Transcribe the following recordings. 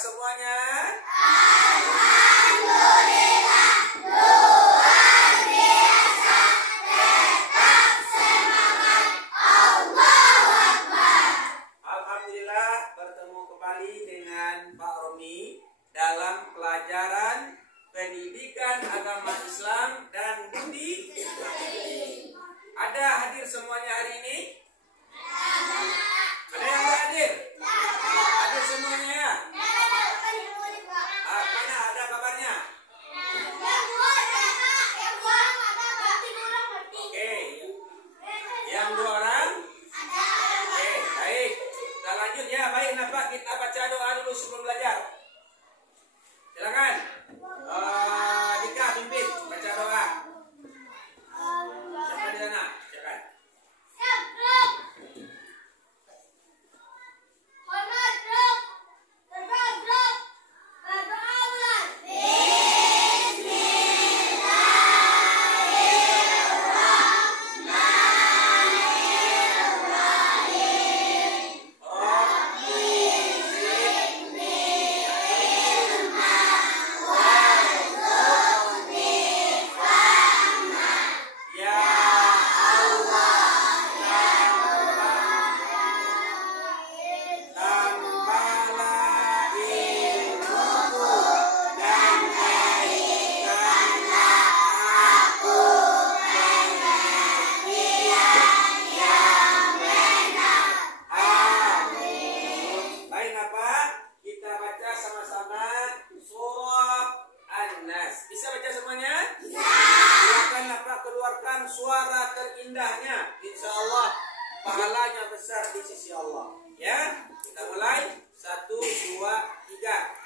semuanya? Alhamdulillah, luar biasa, tetap semangat, Allahu Akbar. Alhamdulillah bertemu kembali dengan Pak Romi dalam pelajaran pendidikan agama Islam dan budi pekerti. Ada hadir semuanya hari ini? Ada yang tak hadir? Hadir semuanya? Mana ada kabarnya? Oke. Yang 2 orang? Oke, baik. Kita lanjut ya. Baik, Napak, kita baca doa dulu sebelum belajar. Silakan. Dika pimpin baca doa. Siapa di sana? Silakan. Suara terindahnya, insya Allah pahalanya besar di sisi Allah. Ya, kita mulai 1, 2, 3.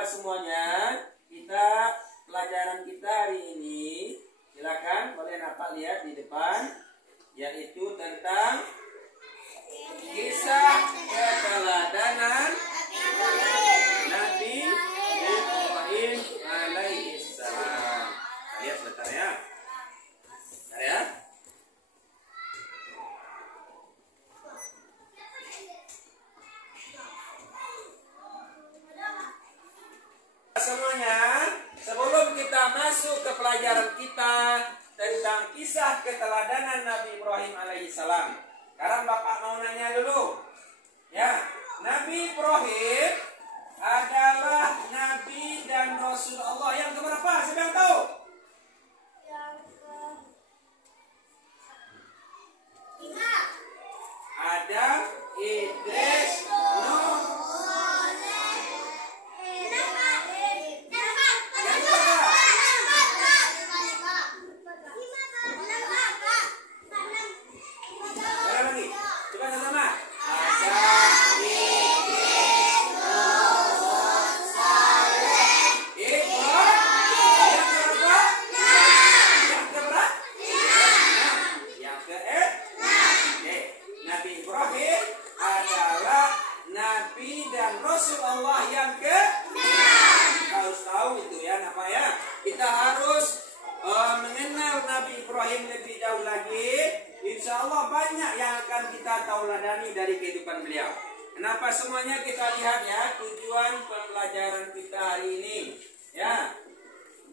Semuanya, pelajaran kita hari ini, silakan boleh Napak lihat di depan, yaitu tentang kisah keteladanan Nabi Ibrahim alaihissalam. Lihat sebentar ya. Bentar ya. Semuanya, sebelum kita masuk ke pelajaran kita tentang kisah keteladanan Nabi Ibrahim alaihissalam, sekarang Bapak mau nanya dulu, ya, Nabi Ibrahim adalah Nabi dan Rasul Allah yang keberapa? Siapa yang tahu? Adam, Idris, Nuh. Yang semuanya kita lihat ya tujuan pembelajaran kita hari ini. Ya.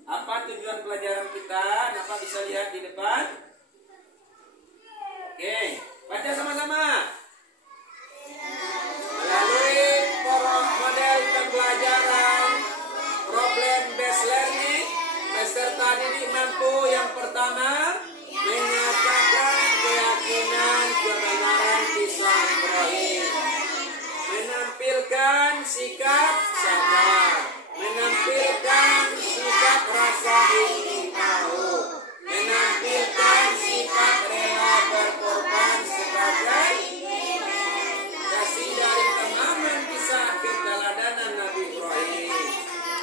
Apa tujuan pelajaran kita? Dapat bisa lihat di depan. Oke, baca sama-sama. Melalui model pembelajaran problem based learning, peserta didik mampu yang pertama menyatakan keyakinan kebenaran kisah Ibrahim, menampilkan sikap sabar, menampilkan sikap rasa ingin tahu, menampilkan sikap rela berkorban sebagai kasih dari pemahaman kisah keteladanan Nabi Ibrahim.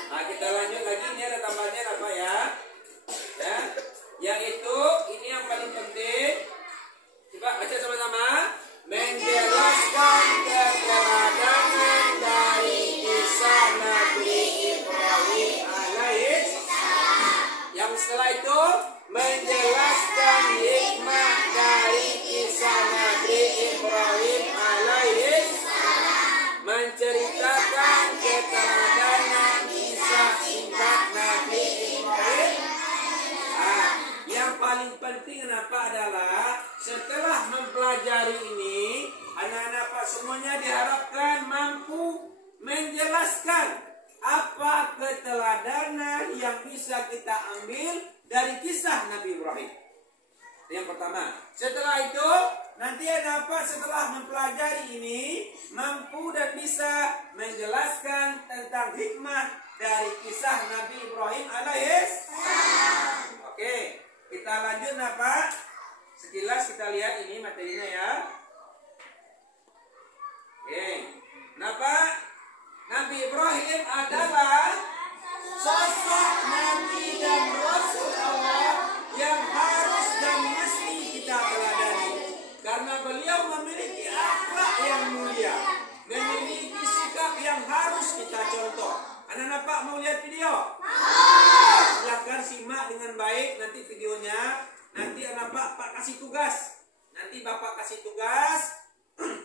Nah, kita lanjut lagi, ini ada tambahnya apa ya? Ya, yaitu ini yang paling penting. Coba baca sama-sama. Menjelaskan keteladanan dari kisah Nabi Ibrahim alaihissalam. Yang setelah itu menjelaskan hikmah dari kisah Nabi Ibrahim alaihissalam. Menceritakan keteladanan kisah singkat Nabi Ibrahim. Yang paling penting kenapa adalah setelah mempelajari ini, anak-anak Pak semuanya diharapkan mampu menjelaskan apa keteladanan yang bisa kita ambil dari kisah Nabi Ibrahim. Yang pertama. Setelah itu, nanti anak Pak setelah mempelajari ini mampu dan bisa menjelaskan tentang hikmah dari kisah Nabi Ibrahim alaihissalam. Oke. Kita lanjut Pak. Sekilas kita lihat ini materinya ya. Oke. Pak, Nabi Ibrahim adalah sosok Nabi dan Rasul Allah yang harus dan mesti kita teladani. Karena beliau memiliki akhlak yang mulia, memiliki sikap yang harus kita contoh. Anak-anak Pak mau lihat video? Silakan simak dengan baik nanti videonya. Nanti anak Pak kasih tugas. Nanti Bapak kasih tugas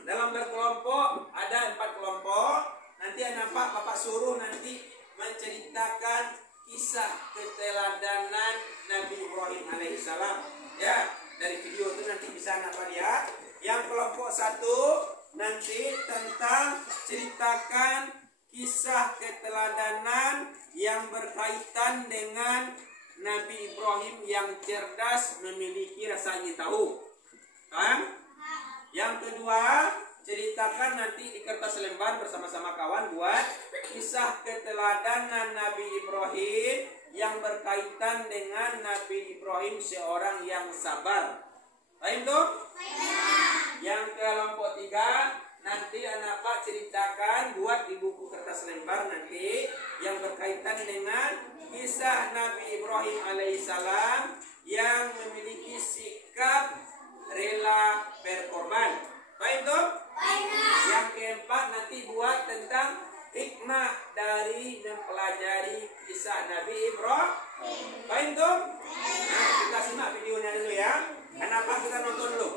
dalam berkelompok, ada 4 kelompok. Nanti anak Bapak suruh nanti menceritakan kisah keteladanan Nabi Ibrahim alaihissalam. Ya, dari video itu nanti bisa anak Pak lihat. Yang kelompok 1 nanti tentang ceritakan kisah keteladanan yang berkaitan dengan Nabi Ibrahim yang cerdas, memiliki rasa ingin tahu. Kan? Yang kedua, ceritakan nanti di kertas lembar bersama-sama kawan buat kisah keteladanan Nabi Ibrahim yang berkaitan dengan Nabi Ibrahim seorang yang sabar. Paham tuh? Yang kelompok 3 nanti anak Pak ceritakan buat di buku kertas lembar nanti yang berkaitan dengan kisah Nabi Ibrahim alaihissalam yang memiliki sikap rela berkorban. Baik tuh? Yang keempat nanti buat tentang hikmah dari mempelajari kisah Nabi Ibrahim. Baik tuh? Nah, kita simak videonya dulu ya. Anak Pak kita nonton dulu.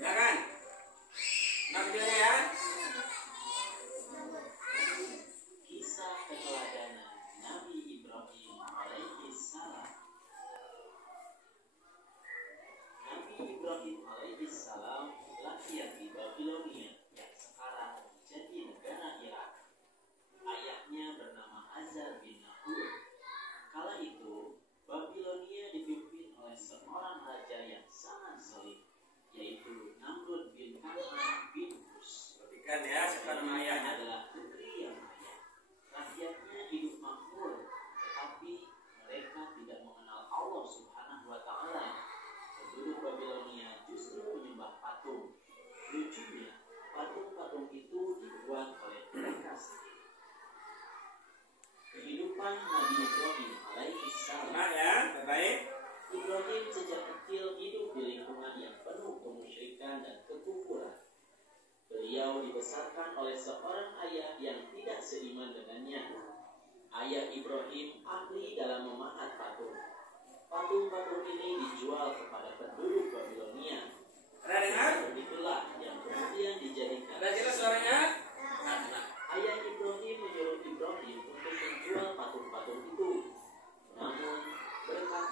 Ya kan? Nah, videonya ya. Kisah keteladanan Nabi Ibrahim alaihissalam. Nabi Ibrahim alaihissalam lahir di Babilonia yang sekarang menjadi negara Irak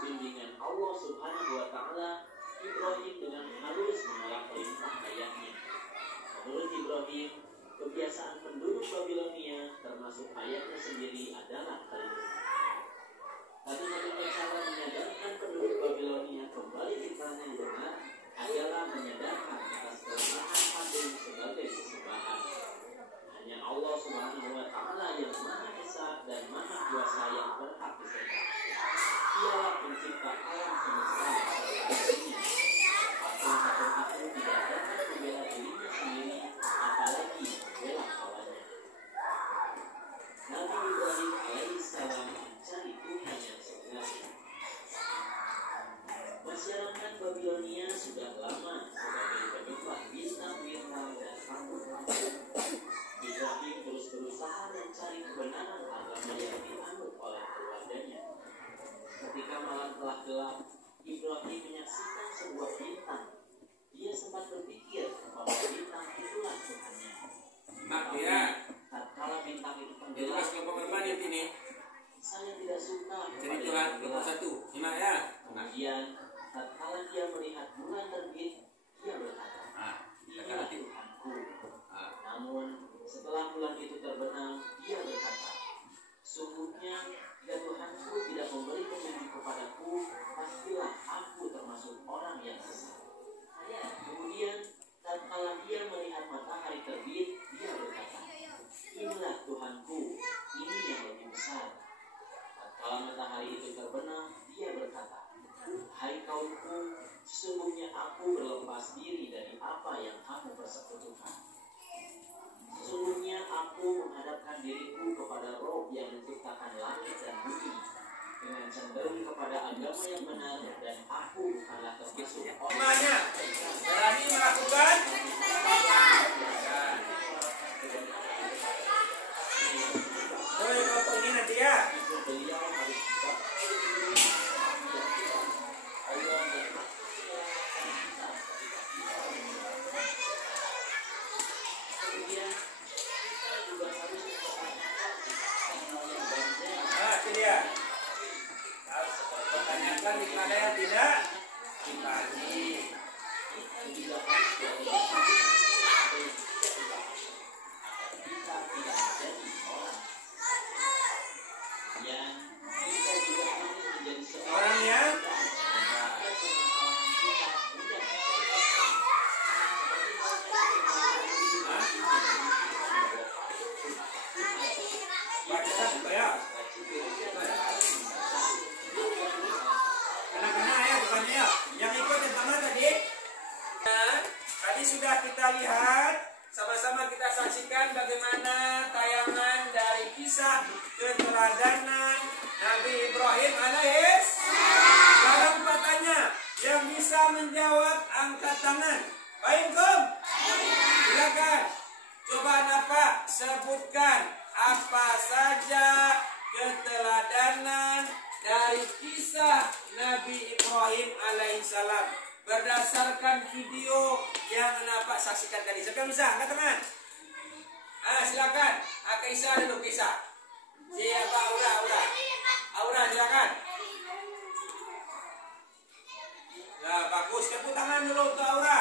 bimbingan Allah Subhanahu wa Ta'ala, Ibrahim dengan halus menolak perintah ayahnya. Menurut Ibrahim, kebiasaan penduduk Babilonia termasuk ayahnya sendiri adalah keliru. Satu-satunya cara menyadarkan penduduk Babilonia kembali ke jalan yang benar adalah menyadarkan atas kelemahan patung sebagai sesembahan. Hanya Allah Subhanahu wa Ta'ala yang Maha Esa dan Maha Kuasa yang berhak disembah. Dialah pencipta alam semesta seluruhnya. Patung-patung itu tidak dapat membela dirinya sendiri, apalagi membela kawannya. Nabi Ibrahim alaihissalam mencari Tuhan yang sebenarnya. Masyarakat Babilonia sudah lama sebagai penyembah bintang-bintang dan patung-patung. Ibrahim terus berusaha mencari kebenaran agama yang dianut oleh keluarganya. Ketika malam telah gelap, Ibrahim menyaksikan sebuah bintang. Dia sempat berpikir bahwa bintang itulah Tuhannya. Mak ya. Tatkala bintang itu Jelas tenggelam, kelompok berapa di sini? saya tidak suka Jadi kepada Tuhan yang kelompok gelap. 1. Simak ya. Kemudian, tatkala dia melihat bulan terbit, dia berkata, inilah Tuhanku. Namun, setelah bulan itu terbenam, dia berkata, sungguhnya jika Tuhanku tidak memberi petunjuk kepadaku, pastilah aku termasuk orang yang sesat. Kemudian, tatkala dia melihat matahari terbit, dia berkata, inilah Tuhanku, ini yang lebih besar. Tatkala matahari itu terbenam, dia berkata, hai kaumku, sesungguhnya aku berlepas diri dari apa yang kamu persekutukan. Sesungguhnya aku menghadapkan diriku kepada Rob yang menciptakan langit dan bumi, dengan cenderung kepada agama yang benar, dan aku bukanlah termasuk orang Semuanya berani melakukan kelompok ini nanti ya. itu. Beliau harus juga Allah yang kemudian kita juga harus mempertanyakan hal yang banyak. Nah, itu dia. Harus pertanyakan jika ada yang tidak dibagi. Juga harus dilakukan atau tidak dilakukan agar kita tidak menjadi orang yang kita juga harus menjadi seorang Orang yang agar permasalahan kita mudah diselesaikan. baca supaya anak-anak ya bukannya ya. Yang ikut yang mana tadi? Nah, tadi sudah kita lihat, sama-sama kita saksikan bagaimana tayangan dari kisah keteladanan Nabi Ibrahim alaihissalam. Sekarang bertanya, yang bisa menjawab angkat tangan. Baik, Kum? Silakan. Coba Bapak sebutkan apa saja keteladanan dari kisah Nabi Ibrahim alaihissalam berdasarkan video yang Bapak saksikan tadi. Siapa yang bisa? Angkat tangan. Silakan. Kisah dulu kisah. Siapa Aura? Aura silakan. Nah, bagus. Tepuk tangan dulu untuk Aura.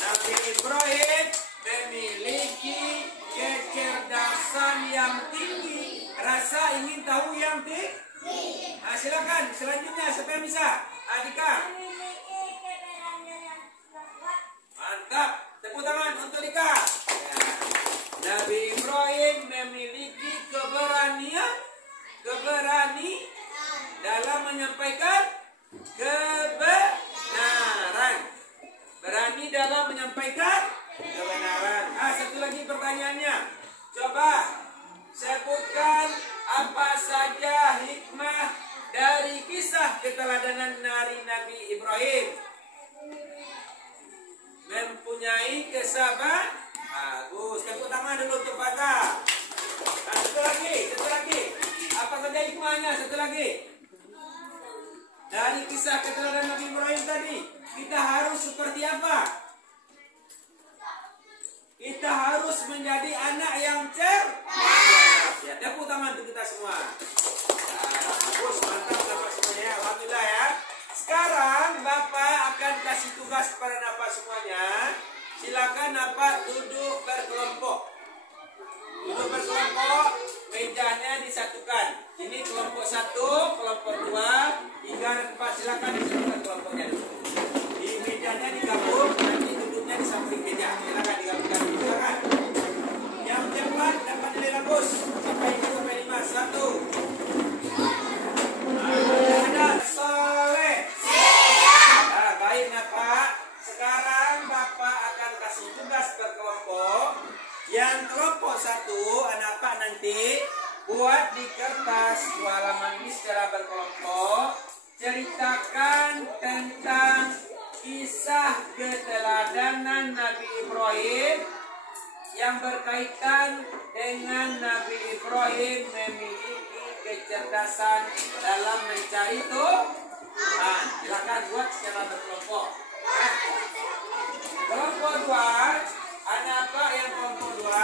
Nabi Ibrahim memiliki kecerdasan yang tinggi, rasa ingin tahu yang tinggi. Silakan. Selanjutnya siapa yang bisa? Dika. Mantap. Tepuk tangan untuk Dika. Nabi Ibrahim memiliki keberanian dalam menyampaikan kebenaran. Berani dalam menyampaikan kebenaran. Satu lagi pertanyaannya. Coba sebutkan apa saja hikmah dari kisah keteladanan dari Nabi Ibrahim. Mempunyai kesabaran. Bagus. Tepuk tangan dulu untuk Fatah. Satu lagi. Apa saja hikmahnya? Satu lagi. Dari kisah keteladanan Nabi Ibrahim tadi, kita harus seperti apa? Kita harus menjadi anak yang cerdas. Ya, tepuk tangan untuk kita semua. Bagus, mantap, dapat semuanya ya. menceritakan tentang kisah keteladanan Nabi Ibrahim yang berkaitan dengan Nabi Ibrahim memiliki kecerdasan dalam mencari Tuhan. Silakan buat secara berkelompok. Kelompok 2, apa yang kelompok 2?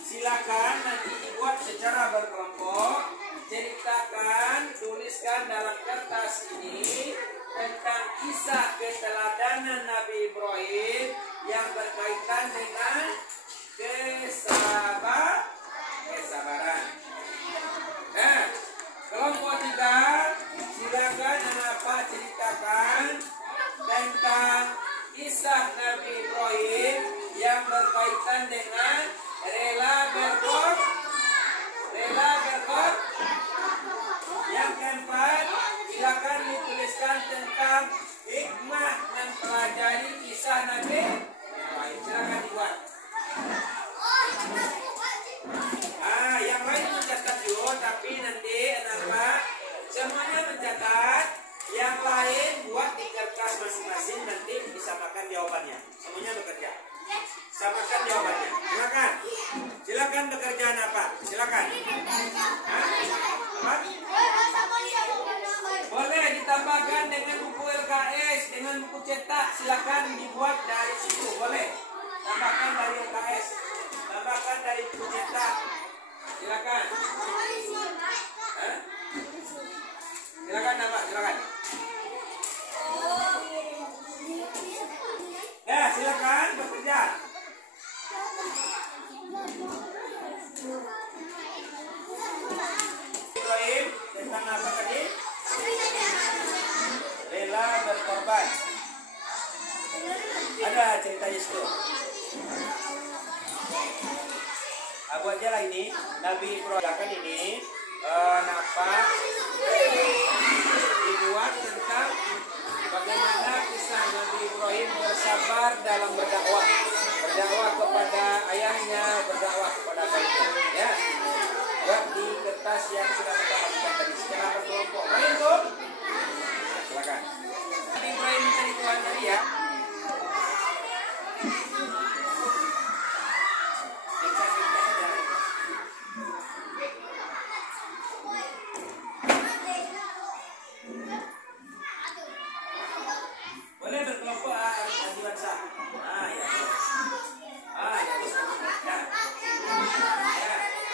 Silakan nanti dibuat secara berkelompok. Ceritakan, tuliskan dalam kertas ini tentang kisah keteladanan Nabi Ibrahim yang berkaitan dengan kesabaran. Nah, kelompok 3, silakan apa ceritakan tentang kisah Nabi Ibrahim yang berkaitan dengan rela berkorban. Yang keempat, silakan dituliskan tentang hikmah mempelajari kisah Nabi Ibrahim. Silakan dibuat. Yang lain mencatat dulu, tapi nanti anak-anak semuanya mencatat. Yang lain buat di kertas masing-masing, nanti disamakan jawabannya. Semuanya bekerja. Samakan jawabannya. Silakan. Silakan pekerjaan apa? Silakan. Apa? Boleh ditambahkan dengan buku LKS, dengan buku cetak. Silakan dibuat dari situ. Boleh. Tambahkan dari LKS. Tambahkan dari buku cetak. Silakan. Silakan Pak. Silakan. Ya, silakan bekerja. Ibrahim tentang apa tadi? Rela berkorban. Ada cerita itu. Buat aja lah ini. Nabi Ibrahim ini dibuat tentang bagaimana kisah Nabi Ibrahim bersabar dalam berdakwah kepada ayahnya, berdakwah kepada kaumnya. Ya, buat di kertas yang sudah kita bagikan tadi secara berkelompok. Boleh tuh? Silakan. Nabi Ibrahim mencari Tuhan tadi ya. Boleh berkelompok ajuan sah. Ya.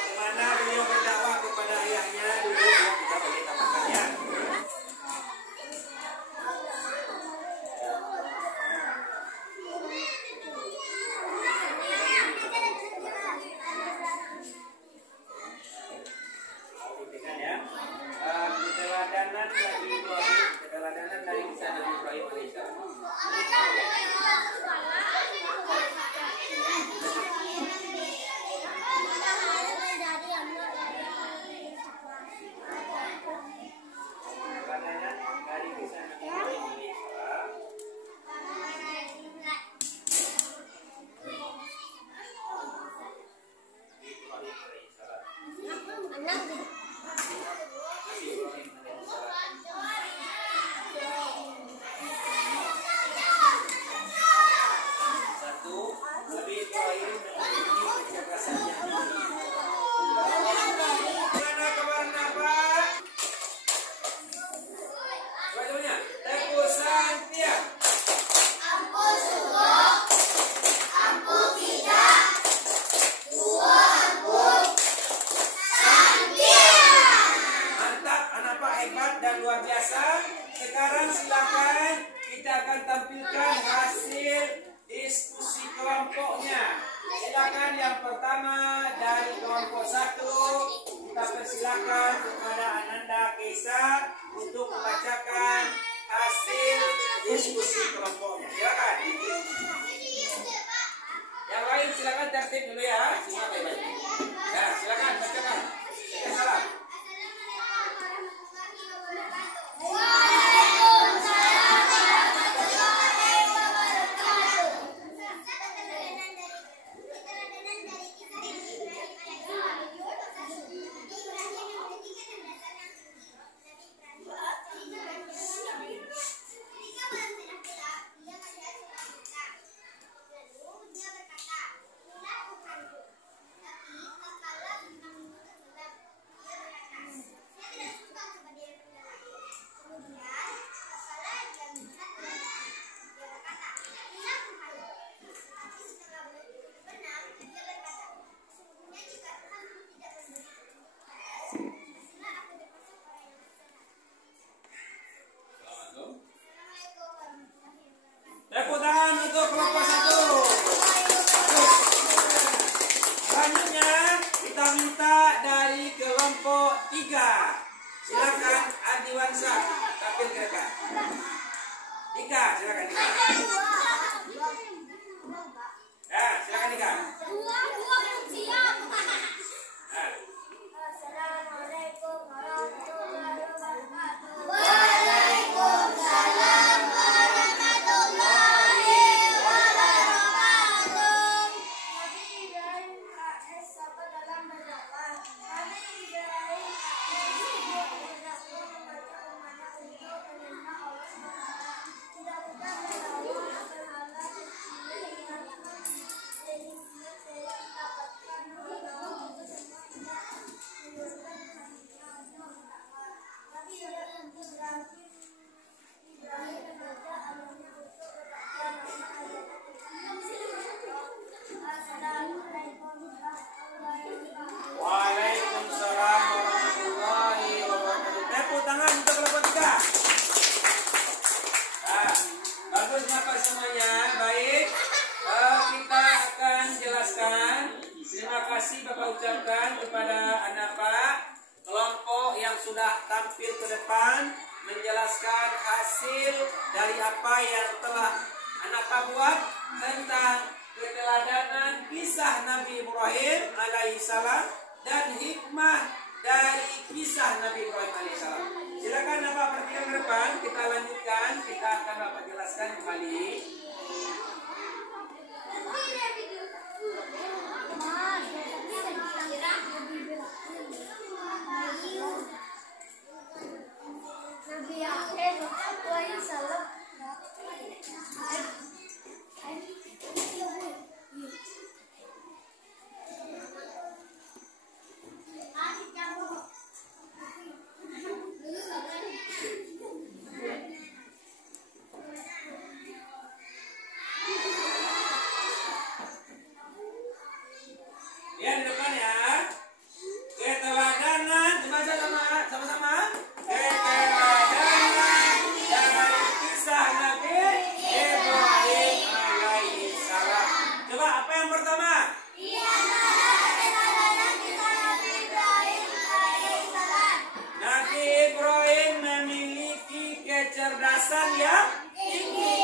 Bagaimana beliau berdakwah kepada ayahnya dulu ya, kita boleh tambahkan ya. Perhatikan ya. Keteladanan Nabi Ibrahim, keteladanan dari kisah Nabi Ibrahim alaihissalam. Dari kisah Nabi Ibrahim alaihissalam. Satu, Nabi Ibrahim memiliki kecerdasan yang tinggi. Mana kabar Napa? Bajunya, Teguh Santia. Ampu sungguh, ampu tidak, dua ampu, Mantap, anak Pak hebat dan luar biasa. Sekarang silakan kita akan tampilkan hasil diskusi kelompoknya. Silakan yang pertama dari kelompok 1, kita persilakan kepada Ananda Kesa untuk membacakan hasil diskusi kelompoknya. Silakan. Yang lain silakan tertib dulu ya. Simak baik-baik. Ya, silakan bacakan. Salam. 3. Silakan Adi Wansa tampil ke depan. 3, silakan Dika. Ya, silakan Dika. Nah. Assalamualaikum warahmatullahi wabarakatuh. Waalaikumsalam warahmatullahi wabarakatuh. Nabi Ibrahim AS apa dalam berdakwah? Nabi Ibrahim AS berdakwah membaca umatnya untuk menerima Allah SWT. Tidak mudah berdakwah berhala kecil yang sedikit saya dapatkan bahwa itu semua tidak menurunkan hatinya untuk berdakwah. Nabi Ibrahim membaca ayatnya untuk berbahagia nama ayatnya. Assalamualaikum warahmatullahi wabarakatuh. Waalaikumsalam warahmatullahi wabarakatuh. Tepuk tangan untuk kelompok 3. Nah, bagus Bapak semuanya. Baik, kita akan jelaskan. Terima kasih Bapak ucapkan kepada anak Pak kelompok yang sudah tampil ke depan menjelaskan hasil dari apa yang telah anak Pak buat tentang keteladanan kisah Nabi Ibrahim alaihissalam dan hikmah dari kisah Nabi Ibrahim alaihissalam. Silakan Bapak perhatikan ke depan, kita lanjutkan, kita akan Bapak jelaskan kembali. Nabi Ibrahim alaihissalam Ya, di depan ya. Keteladanan, sama-sama. Keteladanan dari kisah Nabi Ibrahim alaihissalam. Coba apa yang pertama? Nabi Ibrahim memiliki kecerdasan yang tinggi,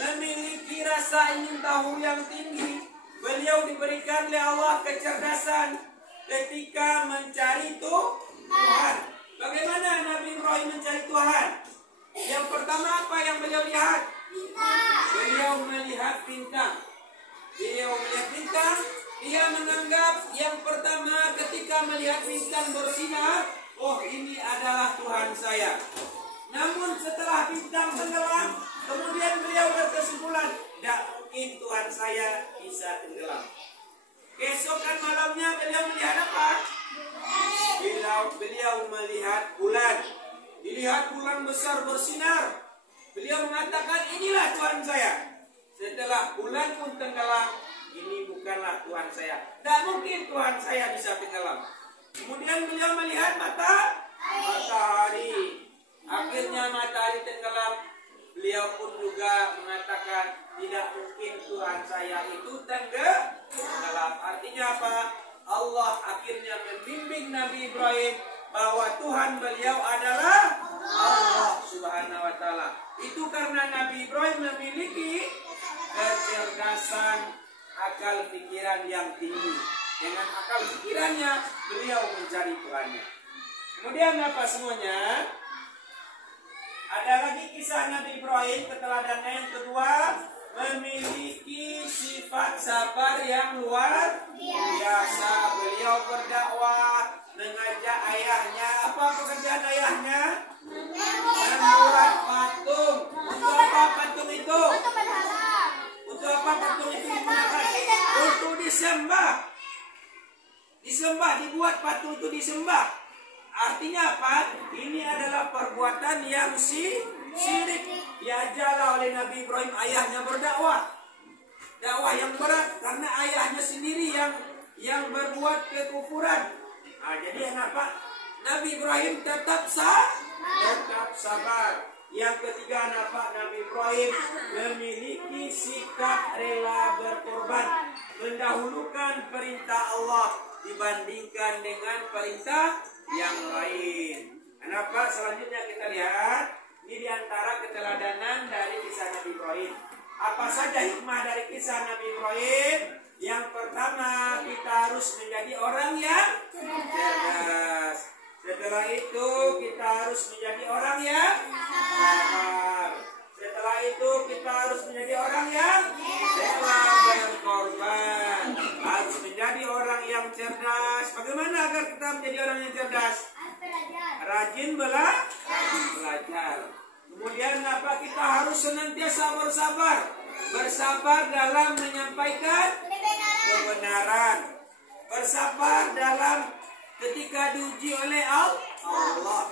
memiliki rasa ingin tahu yang tinggi. Beliau diberikan oleh Allah kecerdasan ketika mencari Tuhan. Bagaimana Nabi Ibrahim mencari Tuhan? Yang pertama apa yang beliau lihat? Beliau melihat bintang. Dia menganggap yang pertama ketika melihat bintang bersinar, oh ini adalah Tuhan saya. Namun setelah bintang tenggelam, kemudian beliau berkesimpulan, tidak mungkin Tuhan saya bisa tenggelam. Keesokan malamnya beliau melihat apa? Beliau melihat bulan. Dilihat bulan besar bersinar. Beliau mengatakan inilah Tuhan saya. Setelah bulan pun tenggelam, ini bukanlah Tuhan saya. Tidak mungkin Tuhan saya bisa tenggelam. Kemudian beliau melihat matahari. Akhirnya matahari tenggelam. Beliau pun juga mengatakan tidak mungkin Tuhan saya itu tenggelam. Artinya apa? Allah akhirnya membimbing Nabi Ibrahim bahwa Tuhan beliau adalah Allah Subhanahu wa Ta'ala. Itu karena Nabi Ibrahim memiliki kecerdasan akal pikiran yang tinggi. Dengan akal pikirannya beliau mencari Tuhannya. Kemudian apa semuanya? Ada lagi kisah Nabi Ibrahim, keteladanannya yang kedua, memiliki sifat sabar yang luar biasa. Beliau berdakwah, mengajak ayahnya. Apa pekerjaan ayahnya? Membuat patung. Untuk apa patung itu? Untuk apa patung itu digunakan? Untuk disembah. Dibuat patung itu disembah. Artinya apa? Ini adalah perbuatan yang syirik. Diajarlah oleh Nabi Ibrahim ayahnya berdakwah. Dakwah yang berat karena ayahnya sendiri yang berbuat kekufuran. Nah, jadi kenapa? Nabi Ibrahim tetap sabar. Yang ketiga, Nabi Ibrahim memiliki sikap rela berkorban, mendahulukan perintah Allah dibandingkan dengan perintah yang lain. Kenapa? Selanjutnya kita lihat ini diantara keteladanan dari kisah Nabi Ibrahim. Apa saja hikmah dari kisah Nabi Ibrahim? Yang pertama, kita harus menjadi orang yang cerdas. Setelah itu kita harus menjadi orang yang sabar. Setelah itu kita harus menjadi orang yang rela berkorban. Harus menjadi orang yang cerdas. Bagaimana agar kita menjadi orang yang cerdas? Rajin belajar. Kemudian apa? Kita harus senantiasa bersabar. Bersabar dalam menyampaikan kebenaran. Bersabar dalam ketika diuji oleh Allah.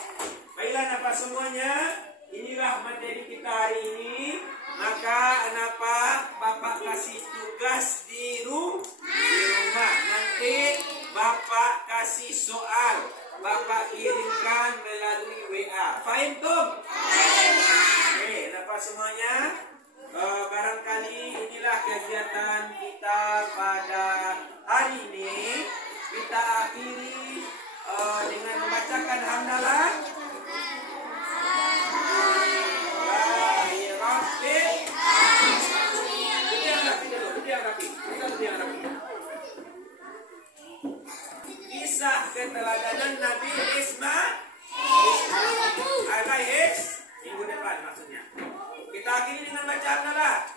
Baiklah Napa semuanya, inilah materi kita hari ini. Maka Napa Bapak kasih tugas di rumah. Nanti Bapak kasih soal, Bapak kirimkan melalui WA. Faham tuh? Oke, Napa semuanya? Barangkali inilah kegiatan kita pada hari ini. Kita akhiri dengan membacakan hamdalah. Kisah keteladanan Nabi Ismail alaihis minggu depan maksudnya. Kita akhiri dengan bacaan hamdalah.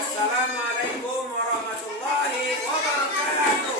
Assalamualaikum warahmatullahi wabarakatuh.